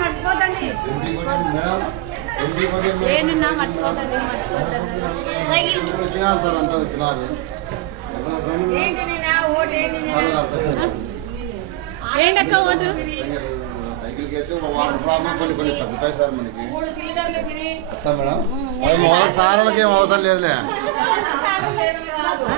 మర్చిపోతండి. మర్చిపోతండి. Cycle ఇప్పుడు వచ్చినారు sir అంతా వచ్చినారు ఏంటక్క ఓటు సైకిల్ కేసి వాటర్ ప్రాబ్లం కొన్ని కొన్ని తగ్గుతాయి సార్ మనకి. వస్తాం మేడం. మొదటి సార్ వాళ్ళకి ఏం అవసరం లేదులే.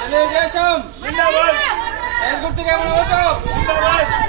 తెలుగుదేశం సైకిల్ గుర్తుగా మన ఓటు సైకిల్ గుర్తుగా మన ఓటు.